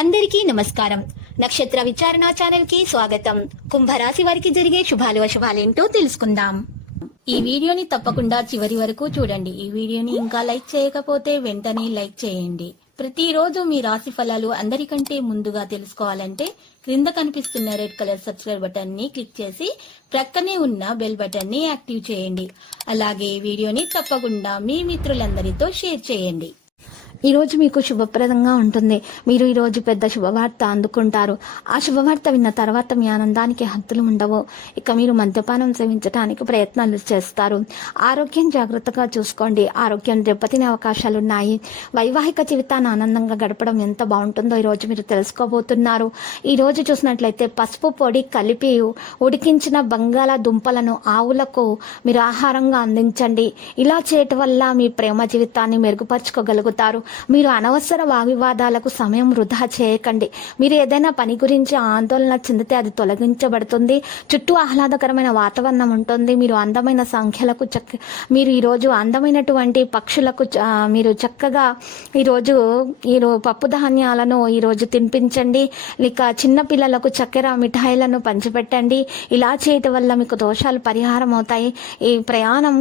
అందరికీ నమస్కారం. నక్షత్ర విచారణ ఛానల్ కి స్వాగతం. కుంభరాశి వారికి జరిగే శుభాలు అశుభాలేంటో తెలుసుకుందాం. ఈ వీడియోని తప్పకుండా చివరి వరకు చూడండి. ఈ వీడియోని ఇంకా లైక్ చేయకపోతే వెంటనే లైక్ చేయండి. ప్రతిరోజు మీ రాశి ఫలాలు అందరికంటే ముందుగా తెలుసుకోవాలంటే క్రింద కనిపిస్తున్న రెడ్ కలర్ సబ్స్క్రైబ్ బటన్ ని క్లిక్ చేసి ప్రక్కనే ఉన్న బెల్ బటన్ ని యాక్టివ్ చేయండి. అలాగే ఈ వీడియోని తప్పకుండా మీ మిత్రులందరితో షేర్ చేయండి. ఈ రోజు మీకు శుభప్రదంగా ఉంటుంది. మీరు ఈ రోజు పెద్ద శుభవార్త అందుకుంటారు. ఆ శుభవార్త విన్న తర్వాత మీ ఆనందానికి హద్దులు ఉండవు. ఇక మీరు మద్యపానం సేవించడానికి ప్రయత్నాలు చేస్తారు. ఆరోగ్యం జాగ్రత్తగా చూసుకోండి. ఆరోగ్యం దెబ్బతినే అవకాశాలున్నాయి. వైవాహిక జీవితాన్ని ఆనందంగా గడపడం ఎంత బాగుంటుందో ఈ రోజు మీరు తెలుసుకోబోతున్నారు. ఈ రోజు చూసినట్లయితే పసుపు పొడి కలిపి ఉడికించిన బంగాళాదుంపలను ఆవులకు మీరు ఆహారంగా అందించండి. ఇలా చేయటం వల్ల మీ ప్రేమ జీవితాన్ని మెరుగుపరుచుకోగలుగుతారు. మీరు అనవసర వాగ్వివాదాలకు సమయం వృధా చేయకండి. మీరు ఏదైనా పని గురించి ఆందోళన చెందితే అది తొలగించబడుతుంది. చుట్టూ ఆహ్లాదకరమైన వాతావరణం ఉంటుంది. మీరు అందమైన సంఖ్యలకు మీరు ఈరోజు అందమైనటువంటి పక్షులకు మీరు చక్కగా ఈరోజు పప్పు ధాన్యాలను ఈరోజు తినిపించండి. ఇక చిన్న పిల్లలకు చక్కెర మిఠాయిలను పంచిపెట్టండి. ఇలా చేయటం వల్ల మీకు దోషాలు పరిహారం అవుతాయి. ఈ ప్రయాణం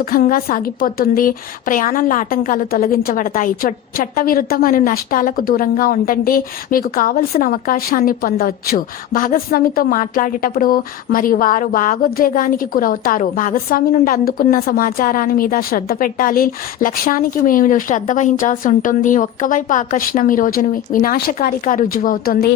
సుఖంగా సాగిపోతుంది. ప్రయాణంలో ఆటంకాలు తొలగించబడతాయి. చట్టవిరుద్ధమైన నష్టాలకు దూరంగా ఉండండి. మీకు కావలసిన అవకాశాన్ని పొందవచ్చు. భాగస్వామితో మాట్లాడేటప్పుడు మరి వారు భావోద్వేగానికి గురవుతారు. భాగస్వామి నుండి అందుకున్న సమాచారాన్ని మీద శ్రద్ధ పెట్టాలి. లక్ష్యానికి మీరు శ్రద్ధ వహించాల్సి ఉంటుంది. ఒక్కవైపు ఆకర్షణ ఈ రోజును వినాశకారిగా రుజువు అవుతుంది.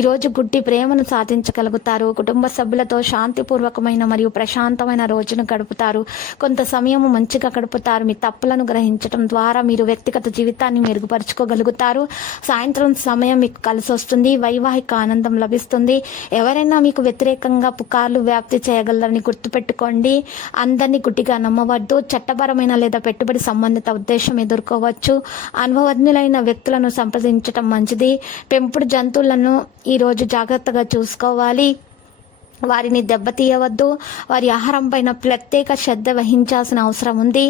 ఈరోజు గుడ్డి ప్రేమను సాధించగలుగుతారు. కుటుంబ సభ్యులతో శాంతిపూర్వకమైన మరియు ప్రశాంతమైన రోజును గడుపుతారు. కొంత సమయం మంచిగా గడుపుతారు. మీ తప్పులను గ్రహించడం ద్వారా మీరు వ్యక్తిగత జీవితాన్ని మెరుగుపరుచుకోగలుగుతారు. సాయంత్రం సమయం మీకు కలిసి వస్తుంది. వైవాహిక ఆనందం లభిస్తుంది. ఎవరైనా మీకు వ్యతిరేకంగా పుకార్లు వ్యాప్తి చేయగలరని గుర్తుపెట్టుకోండి. అందరినీ గుడ్డిగా నమ్మవద్దు. చట్టపరమైన లేదా పెట్టుబడి సంబంధిత ఉద్దేశం ఎదుర్కోవచ్చు. అనుభవజ్ఞులైన వ్యక్తులను సంప్రదించడం మంచిది. పెంపుడు జంతువులను ఈరోజు జాగ్రత్తగా చూసుకోవాలి. వారిని దెబ్బతీయవద్దు. వారి ఆహారం పైన ప్రత్యేక శ్రద్ధ వహించాల్సిన అవసరం ఉంది.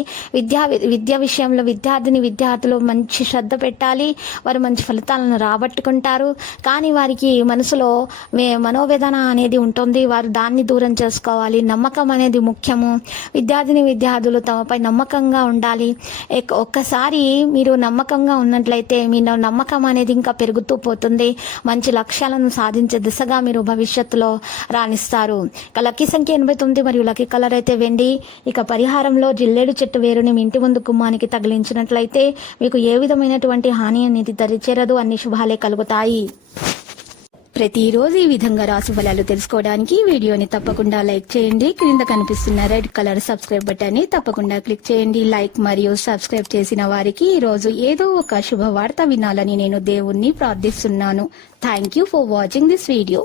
విద్య విషయంలో విద్యార్థులు మంచి శ్రద్ధ పెట్టాలి. వారు మంచి ఫలితాలను రాబట్టుకుంటారు. కానీ వారికి మనసులో మనోవేదన అనేది ఉంటుంది. వారు దాన్ని దూరం చేసుకోవాలి. నమ్మకం అనేది ముఖ్యము. విద్యార్థులు తమపై నమ్మకంగా ఉండాలి. ఒక్కసారి మీరు నమ్మకంగా ఉన్నట్లయితే మీ నమ్మకం అనేది ఇంకా పెరుగుతూ పోతుంది. మంచి లక్ష్యాలను సాధించే దిశగా మీరు భవిష్యత్తులో రాణిస్తారు. లక్కీ సంఖ్య 89 మరియు లక్కీ కలర్ అయితే వెండి. ఇక పరిహారంలో జిల్లేడు చెట్టు వేరుని మీ ఇంటి ముందు గుమ్మానికి తగిలించినట్లయితే మీకు ఏ విధమైనటువంటి హాని అనేది దరిచేరదు. అన్ని శుభాలే కలుగుతాయి. ప్రతిరోజు ఈ విధంగా రాశి ఫలాలు తెలుసుకోవడానికి వీడియోని తప్పకుండా లైక్ చేయండి. క్రింద కనిపిస్తున్న రెడ్ కలర్ సబ్స్క్రైబ్ బటన్ ని తప్పకుండా క్లిక్ చేయండి. లైక్ మరియు సబ్స్క్రైబ్ చేసిన వారికి ఈ రోజు ఏదో ఒక శుభవార్త వినాలని నేను దేవుణ్ణి ప్రార్థిస్తున్నాను. Thank you for watching this video.